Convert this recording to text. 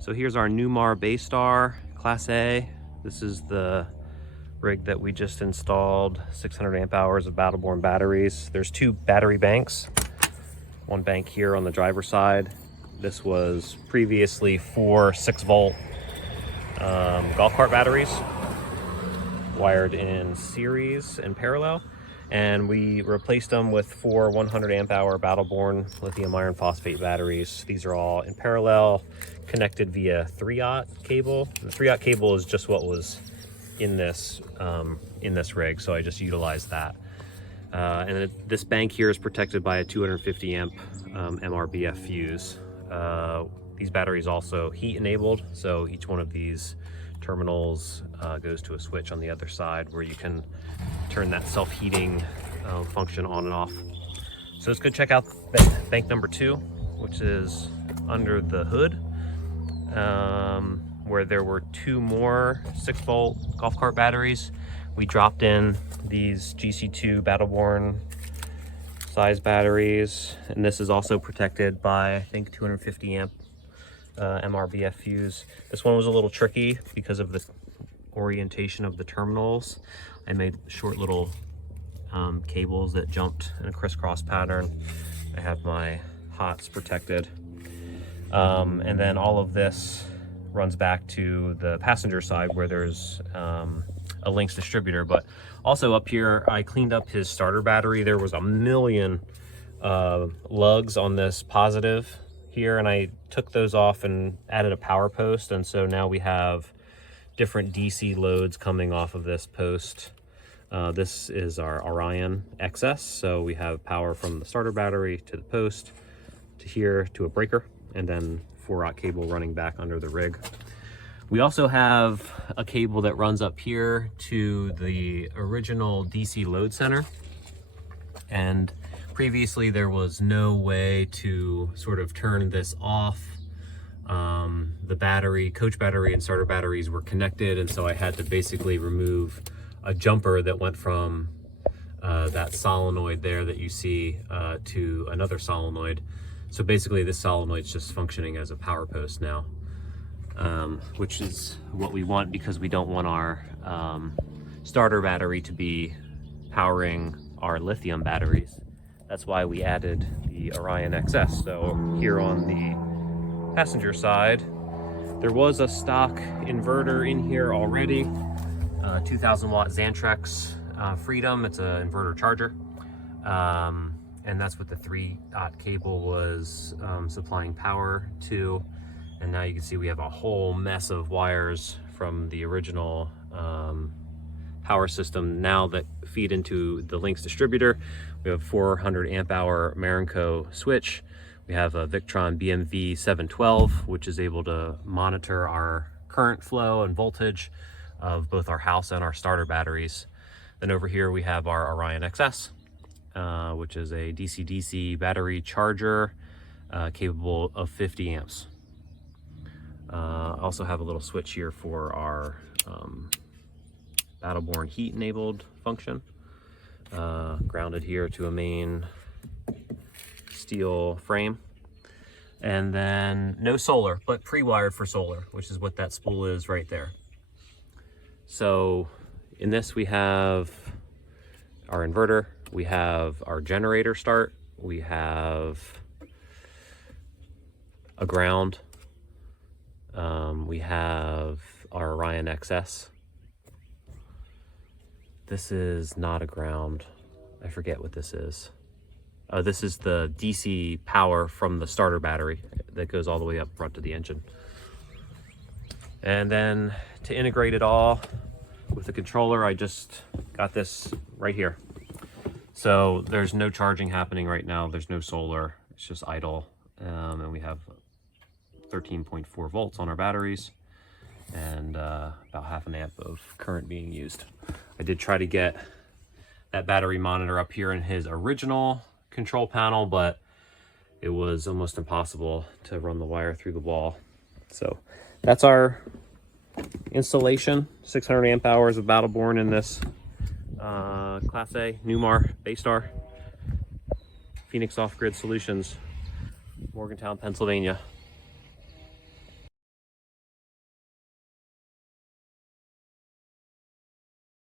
So here's our Newmar Baystar Class A. This is the rig that we just installed, 600 amp hours of Battle Born batteries. There's two battery banks. One bank here on the driver's side. This was previously 4 6-volt golf cart batteries wired in series and parallel. And we replaced them with 4 100 amp hour Battle Born lithium iron phosphate batteries. These are all in parallel, connected via 3/0 cable. The 3/0 cable is just what was in this rig, so I just utilized that. And this bank here is protected by a 250 amp MRBF fuse. These batteries also heat enabled, so each one of these terminals goes to a switch on the other side where you can turn that self-heating function on and off. So let's go check out bank number 2, which is under the hood, where there were 2 more 6-volt golf cart batteries. We dropped in these GC2 Battle Born size batteries, and this is also protected by, I think, 250 amp MRBF fuse. This one was a little tricky because of the orientation of the terminals. I made short little cables that jumped in a crisscross pattern. I have my hots protected. And then all of this runs back to the passenger side where there's a Lynx distributor. But also up here, I cleaned up his starter battery. There was a million lugs on this positive here, and I took those off and added a power post. And so now we have different DC loads coming off of this post. This is our Orion XS, so we have power from the starter battery to the post to here to a breaker, and then 4/0 cable running back under the rig. We also have a cable that runs up here to the original DC load center, and previously there was no way to sort of turn this off. The battery, coach battery and starter batteries were connected, and so I had to basically remove a jumper that went from that solenoid there that you see to another solenoid. So basically this solenoid's just functioning as a power post now, which is what we want because we don't want our starter battery to be powering our lithium batteries. That's why we added the Orion XS. So here on the passenger side, there was a stock inverter in here already, 2000 watt Xantrex Freedom. It's an inverter charger. And that's what the 3/0 cable was supplying power to. And now you can see we have a whole mess of wires from the original power system now that feed into the Lynx distributor. We have 400 amp hour Marinco switch. We have a Victron BMV 712, which is able to monitor our current flow and voltage of both our house and our starter batteries. Then over here we have our Orion XS, which is a DC-DC battery charger capable of 50 amps. Also have a little switch here for our Battle Born heat enabled function, grounded here to a main steel frame. And then no solar, but pre-wired for solar, which is what that spool is right there. So in this we have our inverter, we have our generator start, we have a ground, we have our Orion XS. This is not a ground. I forget what this is. This is the DC power from the starter battery that goes all the way up front to the engine. And then to integrate it all with the controller, I just got this right here. So there's no charging happening right now. There's no solar. It's just idle. And we have 13.4 volts on our batteries and about 0.5 amp of current being used. I did try to get that battery monitor up here in his original control panel, but it was almost impossible to run the wire through the wall. So that's our installation, 600 amp hours of Battle Born in this Class A Newmar Baystar, Phoenix Off Grid Solutions, Morgantown, Pennsylvania.